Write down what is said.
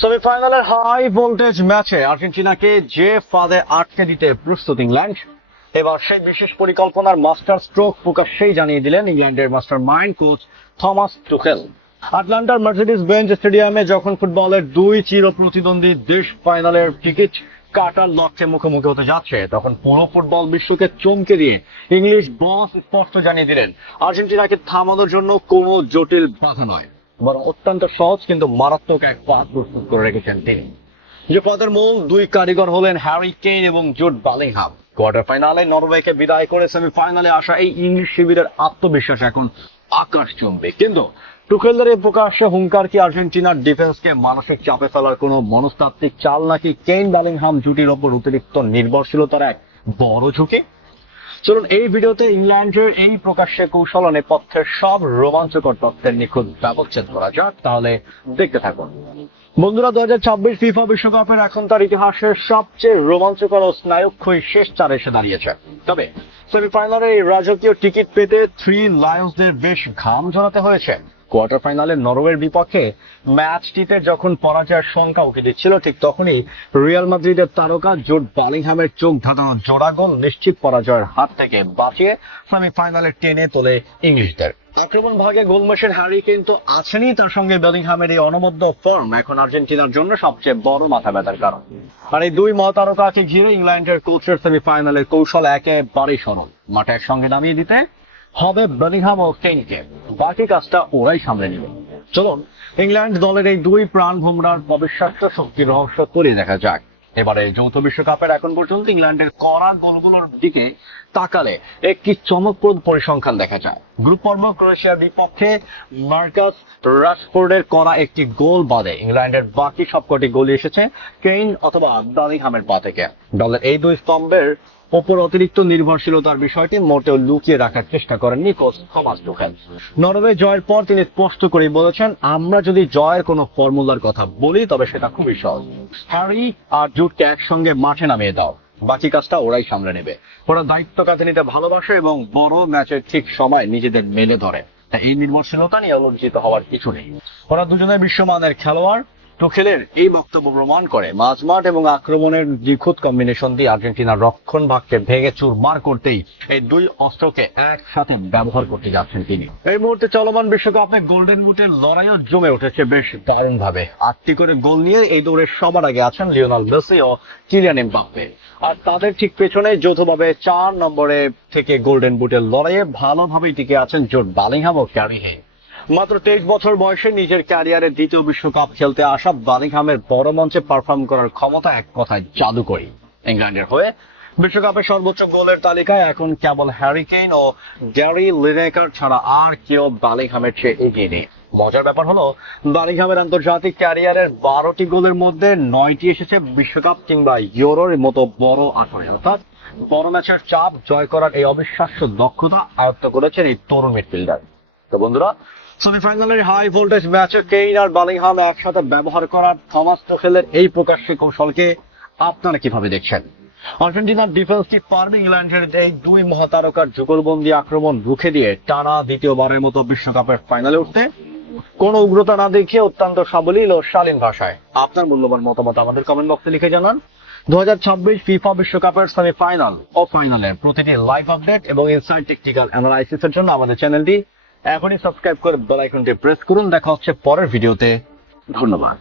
সেমিফাইনালের high voltage ম্যাচে আর্জেন্টিনাকে যে ফাঁদে আটকে দিতে প্রস্তুত ইংল্যান্ড, এবার সেই বিশেষ পরিকল্পনার মাস্টার স্ট্রোক প্রকাশ্যেই জানিয়ে দিলেন ইংল্যান্ডের master mind coach Thomas Tuchel. আটলান্টার মার্সিডিজ বেঞ্চ স্টেডিয়ামে যখন ফুটবলের দুই চির প্রতিদ্বন্দ্বী দেশ ফাইনালের টিকিট কাটার লক্ষ্যে মুখোমুখি হতে যাচ্ছে, তখন পুরো ফুটবল বিশ্বকে চমকে দিয়ে ইংলিশ বস স্পষ্ট জানিয়ে দিলেন আর্জেন্টিনাকে থামানোর জন্য কোনো জটিল বাধা নয়, বরং অত্যন্ত সহজ কিন্তু মারাত্মক এক পথ প্রস্তুত করে রেখেছেন তিনি। যে পথের মূল দুই কারিগর হলেন হ্যারি কেইন এবং জুড বেলিংহাম। কোয়ার্টার ফাইনালে নরওয়েকে বিদায় করে সেমিফাইনালে আসা এই ইংলিশ শিবিরের আত্মবিশ্বাস এখন আকাশচুম্বী। কিন্তু টুখেলদের এই প্রকাশ্যে হুঙ্কার কি আর্জেন্টিনার ডিফেন্সকে মানসিক চাপে ফেলার কোনো মনস্তাত্ত্বিক চাল, নাকি কেইন বেলিংহাম জুটির ওপর অতিরিক্ত নির্ভরশীলতার এক বড় ঝুঁকি? চলুন এই ভিডিওতে ইংল্যান্ডের এই প্রকাশ্যে কৌশল ও নেপথ্যের সব রোমাঞ্চকর তথ্যের নিখুঁত ব্যবচ্ছেদ করা যাক, তাহলে দেখতে থাকুন। বন্ধুরা, 2026 ফিফা বিশ্বকাপের এখন তার ইতিহাসের সবচেয়ে রোমাঞ্চকর ও স্নায়ুক্ষয়ী শেষ চারে এসে দাঁড়িয়েছে। তবে সেমিফাইনালে এই রাজকীয় টিকিট পেতে থ্রি লায়ন্সদের বেশ ঘাম ঝরাতে হয়েছে। কোয়ার্টার ফাইনালে নরওয়ের বিপক্ষে ম্যাচটিতে যখন পরাজয়ের সংখ্যা উঠে দিচ্ছিল, ঠিক তখনই রিয়াল মাদ্রিদের তারকা জুড বেলিংহামের চোখ ধাঁধানো জোড়া গোল নিশ্চিত পরাজয়ের হাত থেকে বাঁচিয়ে সেমিফাইনালে টেনে তোলে ইংলিশদের। আক্রমণ ভাগে গোল মেশিন হ্যারি কেইন তো আছেনই, তার সঙ্গে বেলিংহামের এই অনবদ্য ফর্ম এখন আর্জেন্টিনার জন্য সবচেয়ে বড় মাথা ব্যথার কারণ। আর এই দুই মহাতারকাকে ঘিরে ইংল্যান্ডের কোচের সেমিফাইনালের কৌশল একেবারেই সরল। মাঠে একসঙ্গে নামিয়ে দিতে হবে বেলিংহাম ও কেইনকে, বাকি কাজটা ওরাই সামলে নেবে। চলুন ইংল্যান্ড দলের এই দুই প্রাণ ভোমরার অবিশ্বাস্য শক্তির রহস্য তলিয়ে দেখা যাক। এবারে যৌথ বিশ্বকাপের এখন পর্যন্ত ইংল্যান্ডের করা গোলগুলোর দিকে তাকালে একটি চমকপ্রদ পরিসংখ্যান দেখা যায়। গ্রুপ পর্ব ক্রোয়েশিয়ার বিপক্ষে মার্কাস রাশফোর্ডের করা একটি গোল বাদে ইংল্যান্ডের বাকি সবকটি গোল এসেছে কেইন অথবা বেলিংহামের পা থেকে। দলের এই দুই স্তম্ভের ওপর অতিরিক্ত নির্ভরশীলতার বিষয়টি মোটেও লুকিয়ে রাখার চেষ্টা করেননি কোচ থমাস টুখেল। নরওয়ে জয়ের পর তিনি স্পষ্ট করেই বলেছেন, আমরা যদি জয়ের কোনো ফর্মুলার কথা বলি তবে সেটা খুবই সহজ, হ্যারি আর জুডকে একসঙ্গে মাঠে নামিয়ে দাও, বাকি কাজটা ওরাই সামলে নেবে। ওরা দায়িত্ব কাঁধে নিতে ভালোবাসে এবং বড় ম্যাচের ঠিক সময় নিজেদের মেলে ধরে। তাই এই নির্ভরশীলতা নিয়ে লজ্জিত হওয়ার কিছু নেই। ওরা দুজনে বিশ্বমানের খেলোয়াড়। টুখেলের এই বক্তব্য প্রমাণ করে মাঝমাঠ এবং আক্রমণের নিখুঁত কম্বিনেশন দিয়ে আর্জেন্টিনার রক্ষণ ভাগকে ভেঙে চুরমার করতেই এই দুই অস্ত্রকে একসাথে ব্যবহার করতে যাচ্ছেন তিনি। এই মুহূর্তে চলমান বিশ্বকাপে গোল্ডেন বুটের লড়াইও জমে উঠেছে বেশ দারুণ ভাবে। 8টি করে গোল নিয়ে এই দৌড়ের সবার আগে আছেন লিওনেল মেসি ও কিলিয়ান এমবাপ্পে, আর তাদের ঠিক পেছনে যৌথভাবে 4 নম্বরে থেকে গোল্ডেন বুটের লড়াইয়ে ভালোভাবেই টিকে আছেন জুড বেলিংহাম ও হ্যারি কেইন। মাত্র 23 বছর বয়সে নিজের ক্যারিয়ারের দ্বিতীয় বিশ্বকাপ খেলতে আসা বেলিংহামের বড় মঞ্চে পারফর্ম করার ক্ষমতা এক কথায় জাদুকরী। ইংল্যান্ডের হয়ে বিশ্বকাপের সর্বোচ্চ গোলের তালিকায় এখন কেবল হ্যারি কেইন ও গ্যারি লিনেকার ছাড়া আর কেউ বেলিংহামের চেয়ে এগিয়ে নেই। মজার ব্যাপার হলো, বেলিংহামের আন্তর্জাতিক ক্যারিয়ারের 12টি গোলের মধ্যে 9টি এসেছে বিশ্বকাপ কিংবা ইউরোর মতো বড় আসরে। অর্থাৎ বড় ম্যাচের চাপ জয় করার এই অবিশ্বাস্য দক্ষতা আয়ত্ত করেছেন এই তরুণ মিডফিল্ডার। তো বন্ধুরা, সেমিফাইনালের হাই ভোল্টেজ ম্যাচে কেইন আর বেলিংহাম একসাথে ব্যবহার করার থমাস টুখেলের এই প্রকাশ্য কৌশলকে আপনারা কিভাবে দেখছেন? আর্জেন্টিনার ডিফেন্স কি পারবে ইংল্যান্ডের এই দুই মহাতারকার যুগলবন্দি আক্রমণ রুখে দিয়ে টানা দ্বিতীয়বারের মতো বিশ্বকাপের ফাইনালে উঠতে? কোনো উগ্রতা না দেখিয়ে অত্যন্ত সাবলীল ও শালীন ভাষায় আপনার মূল্যবান মতামত আমাদের কমেন্ট বক্সে লিখে জানান। 2026 ফিফা বিশ্বকাপের সেমিফাইনাল ও ফাইনালের প্রতিটি লাইভ আপডেট এবং ইনসাইড টেকনিক্যাল অ্যানালাইসিসের জন্য আমাদের চ্যানেলটি এখনই সাবস্ক্রাইব করে বেল আইকনটি প্রেস করুন। দেখা হচ্ছে পরের ভিডিওতে। ধন্যবাদ।